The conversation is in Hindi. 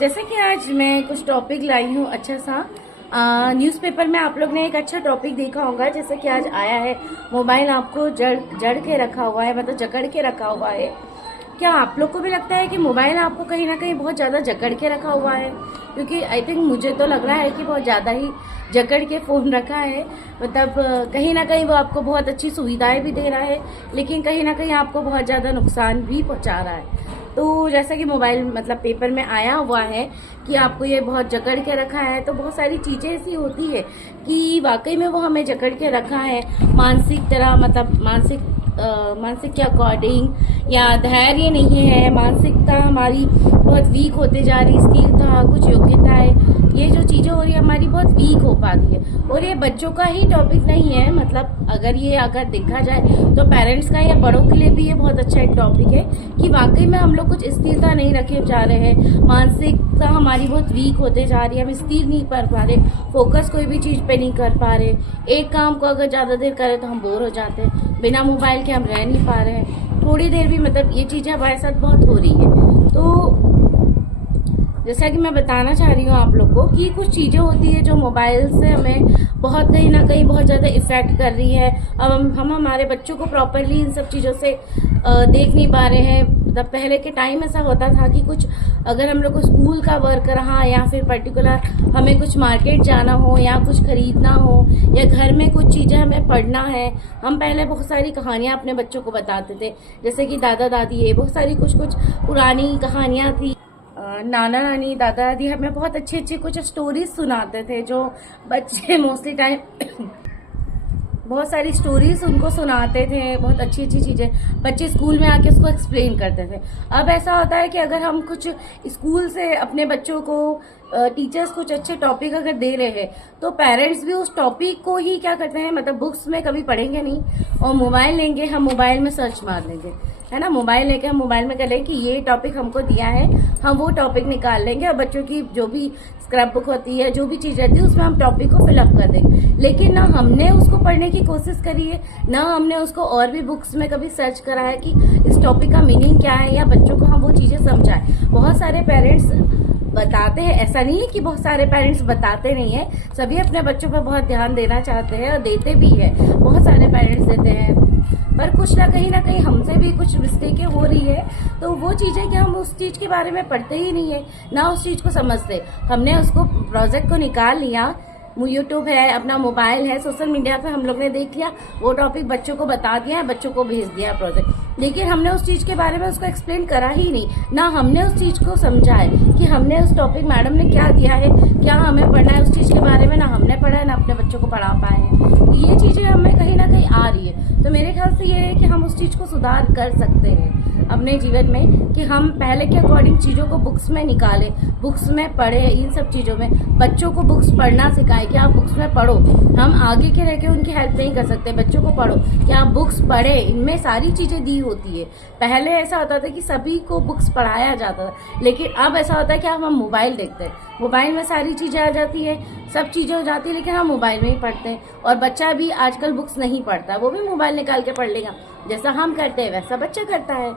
जैसे कि आज मैं कुछ टॉपिक लाई हूँ अच्छा सा। न्यूज़पेपर में आप लोग ने एक अच्छा टॉपिक देखा होगा, जैसे कि आज आया है मोबाइल आपको जड़ जड़ के रखा हुआ है, मतलब जकड़ के रखा हुआ है। क्या आप लोग को भी लगता है कि मोबाइल आपको कहीं ना कहीं बहुत ज़्यादा जकड़ के रखा हुआ है? क्योंकि आई थिंक मुझे तो लग रहा है कि बहुत ज़्यादा ही जकड़ के फ़ोन रखा है। मतलब कहीं ना कहीं वो आपको बहुत अच्छी सुविधाएं भी दे रहा है, लेकिन कहीं ना कहीं आपको बहुत ज़्यादा नुकसान भी पहुंचा रहा है। तो जैसा कि मोबाइल मतलब पेपर में आया हुआ है कि आपको ये बहुत जकड़ के रखा है, तो बहुत सारी चीज़ें ऐसी होती है कि वाकई में वो हमें जकड़ के रखा है मानसिक तरह, मतलब मानसिक के अकॉर्डिंग, या धैर्य नहीं है, मानसिकता हमारी बहुत वीक होते जा रही, स्थिरता, कुछ योग्यताएं, ये जो चीज़ें हो रही है हमारी बहुत वीक हो पा रही है। और ये बच्चों का ही टॉपिक नहीं है, मतलब अगर देखा जाए तो पेरेंट्स का या बड़ों के लिए भी ये बहुत अच्छा एक टॉपिक है कि वाकई में हम लोग कुछ स्थिरता नहीं रखे जा रहे हैं, मानसिकता हमारी बहुत वीक होते जा रही है, हम स्थिर नहीं कर पा रहे, फोकस कोई भी चीज़ पे नहीं कर पा रहे, एक काम को अगर ज़्यादा देर करें तो हम बोर हो जाते हैं, बिना मोबाइल के हम रह नहीं पा रहे हैं थोड़ी देर भी, मतलब ये चीज़ें हमारे साथ बहुत हो रही है। तो जैसा कि मैं बताना चाह रही हूँ आप लोग को कि कुछ चीज़ें होती है जो मोबाइल से हमें बहुत कहीं ना कहीं बहुत ज़्यादा इफ़ेक्ट कर रही है। अब हम हमारे बच्चों को प्रॉपरली इन सब चीज़ों से देख नहीं पा रहे हैं। मतलब पहले के टाइम ऐसा होता था कि कुछ अगर हम लोग को स्कूल का वर्क रहा, या फिर पर्टिकुलर हमें कुछ मार्केट जाना हो, या कुछ खरीदना हो, या घर में कुछ चीज़ें हमें पढ़ना है, हम पहले बहुत सारी कहानियाँ अपने बच्चों को बताते थे, जैसे कि दादा दादी है, बहुत सारी कुछ पुरानी कहानियाँ थी। नाना नानी दादा दादी हमें बहुत अच्छी अच्छी कुछ स्टोरीज सुनाते थे, जो बच्चे मोस्टली टाइम बहुत सारी स्टोरीज उनको सुनाते थे, बहुत अच्छी अच्छी चीज़ें बच्चे स्कूल में आके उसको एक्सप्लेन करते थे। अब ऐसा होता है कि अगर हम कुछ स्कूल से अपने बच्चों को टीचर्स कुछ अच्छे टॉपिक अगर दे रहे हैं, तो पेरेंट्स भी उस टॉपिक को ही क्या करते हैं, मतलब बुक्स में कभी पढ़ेंगे नहीं और मोबाइल लेंगे, हम मोबाइल में सर्च मार लेंगे, है ना। मोबाइल लेके हम मोबाइल में कर लेंगे कि ये टॉपिक हमको दिया है, हम वो टॉपिक निकाल लेंगे और बच्चों की जो भी स्क्रैप बुक होती है, जो भी चीज़ रहती है, उसमें हम टॉपिक को फिलअप कर देंगे। लेकिन ना हमने उसको पढ़ने की कोशिश करी है, ना हमने उसको और भी बुक्स में कभी सर्च करा है कि इस टॉपिक का मीनिंग क्या है, या बच्चों को हम वो चीज़ें समझाएं। बहुत सारे पेरेंट्स बताते हैं, ऐसा नहीं है कि बहुत सारे पेरेंट्स बताते नहीं है, सभी अपने बच्चों पर बहुत ध्यान देना चाहते हैं और देते भी है, बहुत सारे पेरेंट्स देते हैं, पर कुछ ना कहीं हमसे भी कुछ मिस्टेकें हो रही है। तो वो चीज़ें कि हम उस चीज़ के बारे में पढ़ते ही नहीं है, ना उस चीज़ को समझते। हमने उसको प्रोजेक्ट को निकाल लिया, यूट्यूब है, अपना मोबाइल है, सोशल मीडिया पे हम लोग ने देख लिया, वो टॉपिक बच्चों को बता दिया, बच्चों को भेज दिया प्रोजेक्ट, लेकिन हमने उस चीज़ के बारे में उसको एक्सप्लेन करा ही नहीं, ना हमने उस चीज़ को समझा है कि हमने उस टॉपिक मैडम ने क्या दिया है, क्या हमें पढ़ना है उस चीज़ के बारे में, ना हमने पढ़ा है, ना अपने बच्चों को पढ़ा पाए हैं। तो ये चीज़ें हमें कहीं ना कहीं आ रही है। तो मेरे ख्याल से ये है कि हम उस चीज़ को सुधार कर सकते हैं अपने जीवन में, कि हम पहले के अकॉर्डिंग चीज़ों को बुक्स में निकालें, बुक्स में पढ़े, इन सब चीज़ों में बच्चों को बुक्स पढ़ना सिखाएं कि आप बुक्स में पढ़ो। हम आगे के रह के उनकी हेल्प नहीं कर सकते, बच्चों को पढ़ो कि आप बुक्स पढ़े, इनमें सारी चीज़ें दी होती है। पहले ऐसा होता था कि सभी को बुक्स पढ़ाया जाता था, लेकिन अब ऐसा होता है कि हम मोबाइल देखते हैं, मोबाइल में सारी चीज़ें आ जाती है, सब चीज़ें हो जाती है, लेकिन हम मोबाइल में ही पढ़ते हैं। और बच्चा भी आजकल बुक्स नहीं पढ़ता, वो भी मोबाइल निकाल के पढ़ लेगा, जैसा हम करते हैं वैसा बच्चा करता है।